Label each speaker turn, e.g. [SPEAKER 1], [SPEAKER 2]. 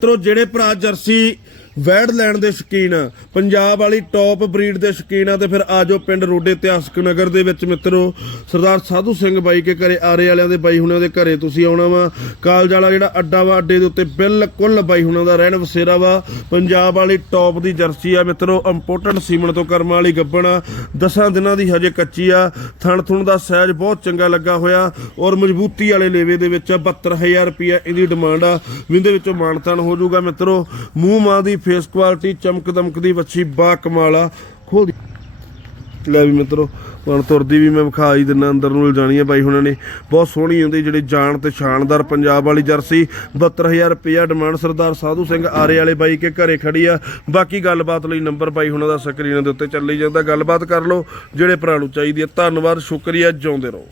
[SPEAKER 1] ਮਿੱਤਰੋ ਜਿਹੜੇ ਭਰਾ ਜਰਸੀ ਵੈੜ ਲੈਣ ਦੇ ਸ਼ੌਕੀਨ ਆ। ਪੰਜਾਬ ਵਾਲੀ ਟੌਪ ਬਰੀਡ ਦੇ ਸ਼ੌਕੀਨ ਆ ਤੇ ਫਿਰ ਆਜੋ ਪਿੰਡ ਰੋਡੇ ਇਤਿਹਾਸਕ ਨਗਰ ਦੇ ਵਿੱਚ ਮਿੱਤਰੋ। ਸਰਦਾਰ ਸਾਧੂ ਸਿੰਘ ਬਾਈ ਕੇ ਘਰੇ ਆਰੇ ਵਾਲਿਆਂ ਦੇ ਬਾਈ ਹੁਣਾਂ ਦੇ ਘਰੇ ਤੁਸੀਂ ਆਉਣਾ ਵਾ। ਕਾਲਜ ਵਾਲਾ ਜਿਹੜਾ ਅੱਡਾ ਵਾ ਅੱਡੇ ਦੇ ਉੱਤੇ ਬਿਲਕੁਲ ਬਾਈ ਹੁਣਾਂ ਦਾ ਰਹਿਣ ਵਸੇਰਾ ਵਾ। ਪੰਜਾਬ ਵਾਲੀ ਟੌਪ ਦੀ ਜਰਸੀ ਆ ਮਿੱਤਰੋ ਇੰਪੋਰਟੈਂਟ ਸੀਮਨ ਤੋਂ ਕਰਮ ਵਾਲੀ ਗੱਬਣ ਆ। ਦਸਾਂ ਦਿਨਾਂ ਦੀ ਹਜੇ ਕੱਚੀ ਆ। ਥਣ ਥੁਣ ਦਾ ਸਾਈਜ਼ ਬਹੁਤ ਚੰਗਾ ਲੱਗਾ ਹੋਇਆ। ਔਰ ਮਜ਼ਬੂਤੀ ਵਾਲੇ ਲੇਵੇ ਦੇ ਵਿੱਚ ਆ, 72000 ਰੁਪਿਆ ਇਹਦੀ ਡਿਮਾਂਡ ਆ। ਵਿੰਦੇ ਵਿੱਚੋਂ ਮਾਨਤਾਨ ਹੋ ਜਾਊਗਾ ਮਿੱਤਰੋ। ਮੂੰਹ ਮਾਂ ਦੀ ਫੇਸ ਕੁਆਲਿਟੀ ਚਮਕ ਦਮਕ ਦੀ ਵੱਛੀ ਬਾ ਕਮਾਲ ਆ ਖੋਲ ਲੈ ਵੀ ਮਿੱਤਰੋ, ਹੁਣ ਤੁਰਦੀ ਵੀ ਮੈਂ ਵਿਖਾ ਹੀ ਦਿੰਨਾ ਅੰਦਰ ਨੂੰ ਜਾਣੀ ਆ ਬਾਈ ਹੁਣਾਂ ਨੇ। ਬਹੁਤ ਸੋਹਣੀ ਹੁੰਦੀ ਜਿਹੜੇ ਜਾਣ ਤੇ ਸ਼ਾਨਦਾਰ ਪੰਜਾਬ ਵਾਲੀ ਜਰਸੀ। 72000 ਰੁਪਇਆ ਡਿਮਾਂਡ ਸਰਦਾਰ ਸਾਧੂ ਸਿੰਘ ਆਰੇ ਵਾਲੇ ਬਾਈ ਕੇ ਘਰੇ ਖੜੀ ਆ। ਬਾਕੀ ਗੱਲਬਾਤ ਲਈ ਨੰਬਰ ਬਾਈ ਹੁਣਾਂ ਦਾ ਸਕਰੀਨ ਦੇ ਉੱਤੇ ਚੱਲੀ ਜਾਂਦਾ। ਗੱਲਬਾਤ ਕਰ ਲਓ, ਜਿਹੜੇ ਭਰਾ ਨੂੰ ਚਾਹੀਦੀ ਹੈ ਧੰਨਵਾਦ, ਸ਼ੁਕਰੀਆ, ਜਿਉਂਦੇ ਰਹੋ।